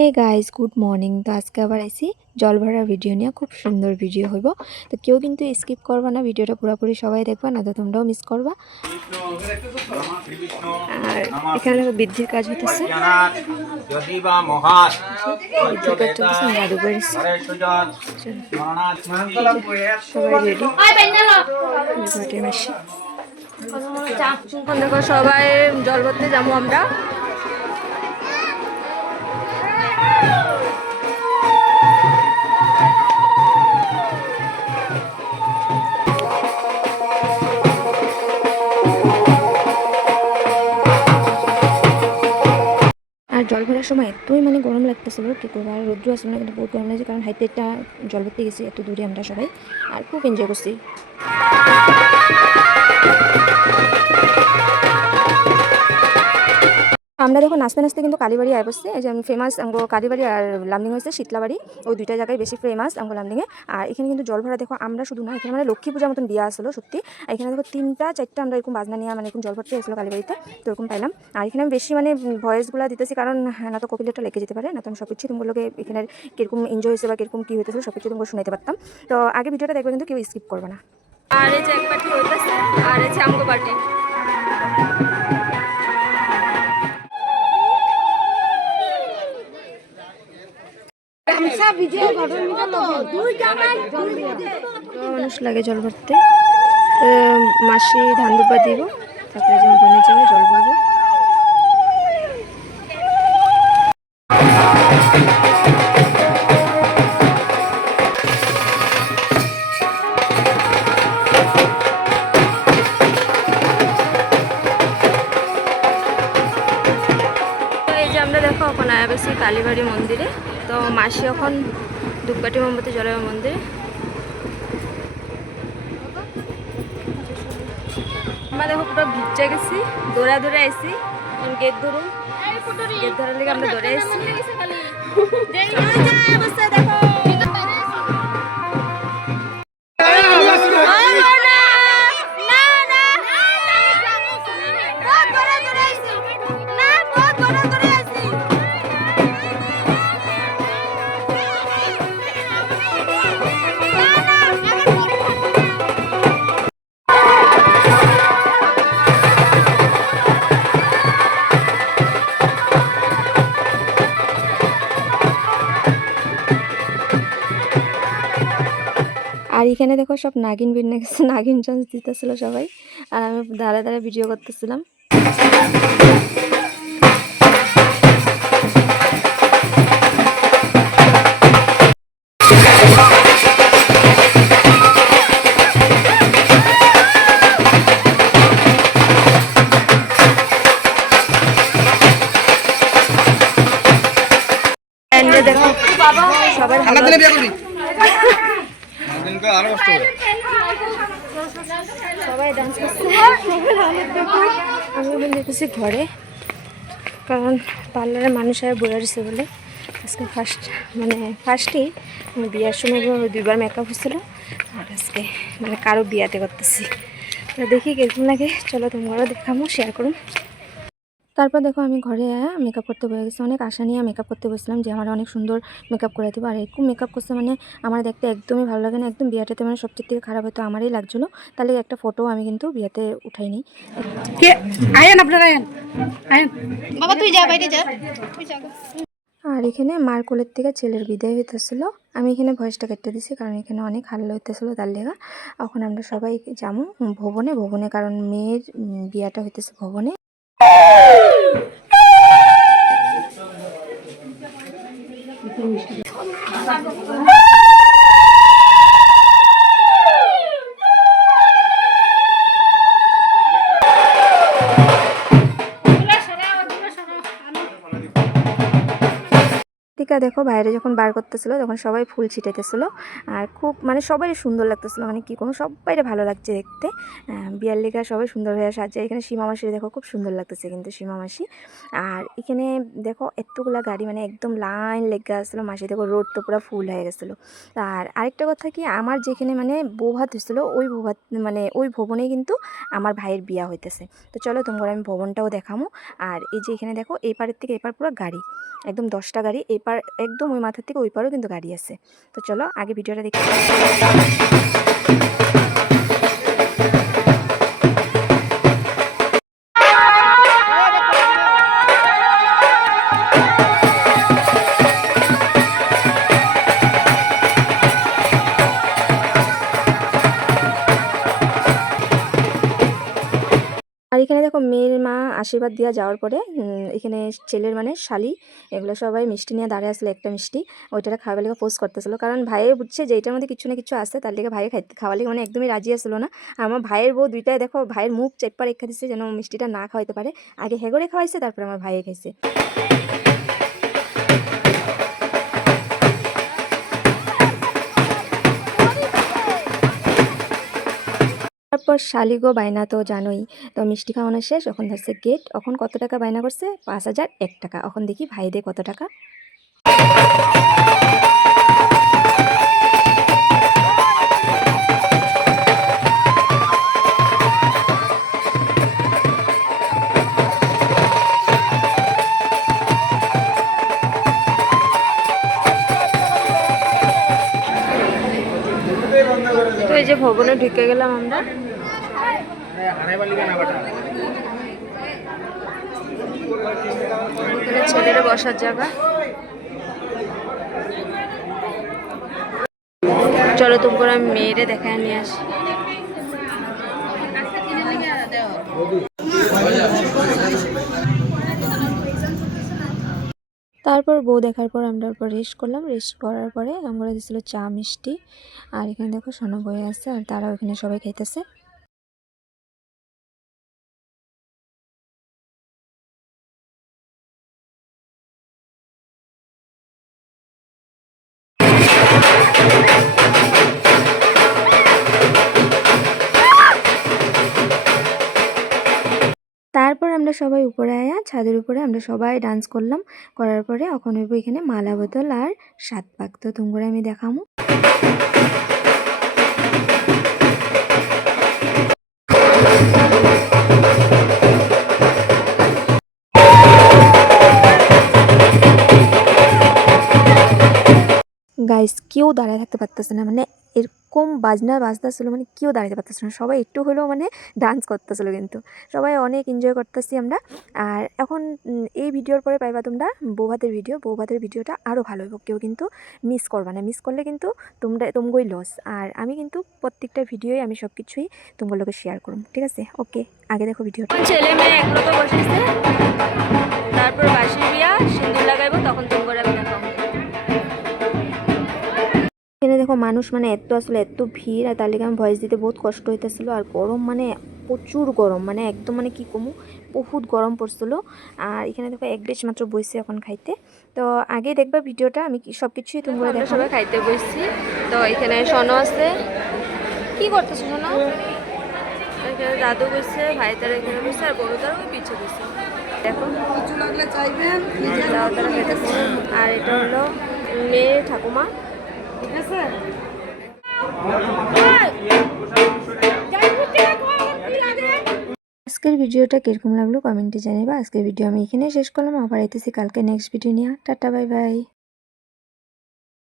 Hey guys good morning. তো আজকে আবার আইসি জল ভরা ভিডিও নিয়ে। খুব সুন্দর ভিডিও হইব, তো কেউ কিন্তু স্কিপ করবা না, ভিডিওটা পুরোপুরি সবাই দেখবা, না তো তোমরাও মিস করবা। আর এখানে বৃদ্ধির কাজ হইতেছে, বৃদ্ধির কাজ চলতেছে। জাদুঘর সবাই রেডি, মেশিন দেখো সবাই জল ভরতে যাবো আমরা। আর জল ভরার সময় এতই গরম লাগতেছিল, কী করবো। আর রোদ্র আসলে না, কিন্তু বহুত গরম লাগছে, কারণ হাইতে একটা জল ভরতে গেছি এত দূরে আমরা সবাই, আর খুব এনজয় করছি। আমরা দেখো নাচতে নাচতে কিন্তু কালীবাড়ি আয় বসছে। এই যে ফেমাস আমগো কালীবাড়ি আর লামডিং হয়েছে শীতলাবাড়ি, ওই দুইটা জায়গায় বেশি ফেমাস আমগো লামডিংয়ে। আর এখানে কিন্তু জল ভরা দেখো আমরা শুধু না, এখানে লক্ষ্মী পূজার মতন বিয়া আসলো সত্যি। এখানে দেখো 3টা 4টা আমরা এরকম বাজনা নিয়ে এরকম জল ভরতে আসলো কালীবাড়িতে, তো এরকম পাইলাম। আর এখানে আমি বেশি ভয়েসগুলো দিতেছি, কারণ না তো কপিলেটটা লেগে যেতে পারে, না তো আমি সব কিছু তোমাগুলোকে এখানে কীরকম এনজয় হয়েছে বা কীরকম কী হইতেছে সব কিছু তোমাকে শুনাইতে পারতাম। তো আগে ভিডিওটা দেখবে, কিন্তু কেউ স্কিপ করবে না। আর এই যে এক পার্টি হইতেছে, আর এই যে আমগো পার্টি। মানুষ লাগে জল ভরতে। মাসি ধান দুব্বা দিব, তারপরে যেমন বনে যাবে জল ভরবো। এই যে আমরা দেখো এখন আয়াবেছি কালীবাড়ি মন্দিরে। তো মাসি এখন ধূপকাঠি মোমবাতি জ্বলাবে মন্দিরে। আমরা দেখো পুরো ভিজে গেছি, দৌড়া দৌড়ে আইসি। গেট ধরুন, গেট ধরার লেগে আমরা দৌড়ে আইসি। আর এখানে দেখো সব নাগিন বিন গেছে, নাগিন চান্স দিতেছিল সবাই, আর আমি দাঁড়া দাঁড়া ভিডিও করতেছিলাম। দেখো সবাই সবাই ডান্স করছে। আমি দেখতেছি ঘরে, কারণ পার্লারে মানুষ আর বলে দিচ্ছে বলে আজকে ফার্স্টেই বিয়ার সময় 2বার মেকআপ হচ্ছিল, আর আজকে কারো বিয়াতে করতেছি। তো দেখি কিরকম লাগে, চলো তোমরাও দেখামো, শেয়ার করুন। তারপর দেখো আমি ঘরে মেকআপ করতে বসে গেছি। অনেক আশা নিয়ে মেকআপ করতে বসছিলাম যে আমার অনেক সুন্দর মেকআপ করে দেবো। আর এরকম মেকআপ করছে আমার দেখতে একদমই ভালো লাগে না, একদম বিয়াটাতে সবচেয়ে থেকে খারাপ হয়তো আমারই লাগছিলো। তাহলে একটা ফটো আমি কিন্তু বিয়াতে উঠাই নিই। বাবা তুই যা, বাইরে যা। আর এখানে মার কোলের থেকে ছেলের বিদায় হইতেছিল। আমি এখানে ভয়েসটা কেটে দিছি, কারণ এখানে অনেক হাল্লা হইতেছিল তার লেগা। এখন আমরা সবাই যাবো ভবনে, কারণ মেয়ের বিয়াটা হইতেছে ভবনে। থেকে দেখো বাইরে যখন বার করতেছিল তখন সবাই ফুল ছিটাইতেছিল আর খুব মানে সবাই সুন্দর লাগতেছিল, মানে কি কোনো সবাইরে ভালো লাগছে দেখতে। বিয়ার লেখা সবাই সুন্দর হয়ে সাজছে। এখানে সীমা মাসি দেখো খুব সুন্দর লাগতেছে কিন্তু সীমা মাসি। আর এখানে দেখো এতগুলা গাড়ি মানে একদম লাইন লেগে আসছিলো, মাসি দেখো রোড তো পুরো ফুল হয়ে গেছিলো। আর আরেকটা কথা কি, আমার যেখানে মানে বউ ভাত হয়েছিলো ওই বউ ভাত মানে ওই ভবনেই কিন্তু আমার ভাইয়ের বিয়া হইতেছে। তো চলো তোমরা আমি ভবনটাও দেখামো। আর এই যে এখানে দেখো এই পারের থেকে এপার পুরো গাড়ি, একদম 10টা গাড়ি, এপার একদম ওই মাথার থেকে ওই পারেও কিন্তু গাড়ি আছে। তো চলো আগে ভিডিওটা দেখি। আর এখানে দেখো মেয়ের মা আশীর্বাদ দিয়া যাওয়ার পরে এখানে ছেলের মানে শালি এগুলো সবাই মিষ্টি নিয়ে দাঁড়িয়ে আসলো, একটা মিষ্টি ওইটা খাওয়ার লেগে পোস্ট করতেছিল, কারণ ভাইয়ে বুঝছে যে এটার মধ্যে কিছু না কিছু আছে, তার লেগে ভাইয়ে খাওয়ার লেগে মানে একদমই রাজি আসলো না। আর আমার ভাইয়ের বউ দুইটাই দেখো ভাইয়ের মুখ চেপ্পা রেখা দিচ্ছে যেন মিষ্টিটা না খাওয়াইতে পারে, আগে হেগরে খাওয়াইছে তারপরে আমার ভাইয়ে খাইছে। তারপর শালিগো বায়না তো জানোই, তো মিষ্টি খাওয়ানো শেষ, এখন ধরছে গেট। এখন কত টাকা বায়না করছে? 5001 টাকা। এখন দেখি ভাই দে কত টাকা। তো এই যে ভবনে ঢুকে গেলাম আমরা। এখানে ছেলেরা বসার জায়গা। চলো তোমরা আমি মেয়েরে দেখায় নিয়ে আসি। তারপর বউ দেখার পর আমরা রেস্ট করলাম। রেস্ট করার পরে আমরা দিয়েছিল চা মিষ্টি। আর এখানে দেখো সোনা বয়ে আছে আর তারা ওখানে সবাই খাইতেছে। তারপর আমরা সবাই উপরে আয়া ছাদের উপরে আমরা সবাই ডান্স করলাম। করার পরে এখন হইব এখানে মালা বোতল আর 7 পাক। তো তোমরা আমি দেখামু। গাইস কেউ দাঁড়ায় থাকতে পারতেছে না, মানে এরকম বাজনা বাজতেছিল, মানে কেউ দাঁড়াতে পারতেছিল না, সবাই একটু হলেও মানে ডান্স করতেছিল, কিন্তু সবাই অনেক এনজয় করতেছি আমরা। আর এখন এই ভিডিওর পরে পাইবা তোমরা বৌভাতের ভিডিও। বৌভাতের ভিডিওটা আরও ভালো হইব, কেউ কিন্তু মিস করবা না, মিস করলে কিন্তু তোমগোই লস। আর আমি কিন্তু প্রত্যেকটা ভিডিওই আমি সব কিছুই তোমার লোকে শেয়ার করুন, ঠিক আছে? ওকে, আগে দেখো ভিডিওটা। ছেলে মেয়ে এগুলো তো বসেছে, তারপর বাসি বিয়া সিঁদুর লাগাইবো, তখন তোমরা আমি দেখাবো। এখানে দেখো মানুষ মানে এত আসলে এত ভিড়, আর তার লেগে আমি ভয়েস দিতে বহুত কষ্ট হইতেছিল। আর গরম মানে প্রচুর গরম, মানে একদম মানে কি কমু বহুত গরম পড়ছিল। আর এখানে দেখো এক বেশ মাত্র বইছে এখন খাইতে। তো আগে দেখবা ভিডিওটা, আমি সব কিছুই তোমরা দেখো। সবাই খাইতে বসছি। তো এখানে সোনো আছে, কি করতেছো সোনো? এখানে দাদু বসছে, ভাই তারা এখানে বসছে, আর বড় তারা ওই পিছিয়ে বসছে। দেখো কিছু লাগলে চাইবেন, তারা খেতেছে। আর এটা হলো মেয়ে ঠাকুমা, ঠিক আছে? আজকের ভিডিওটা কিরকম লাগলো কমেন্টে জানাবা। আজকের ভিডিও আমি এখানে শেষ করলাম, আবার আইতেছি কালকে নেক্সট ভিডিও নিয়ে। Tata bye bye.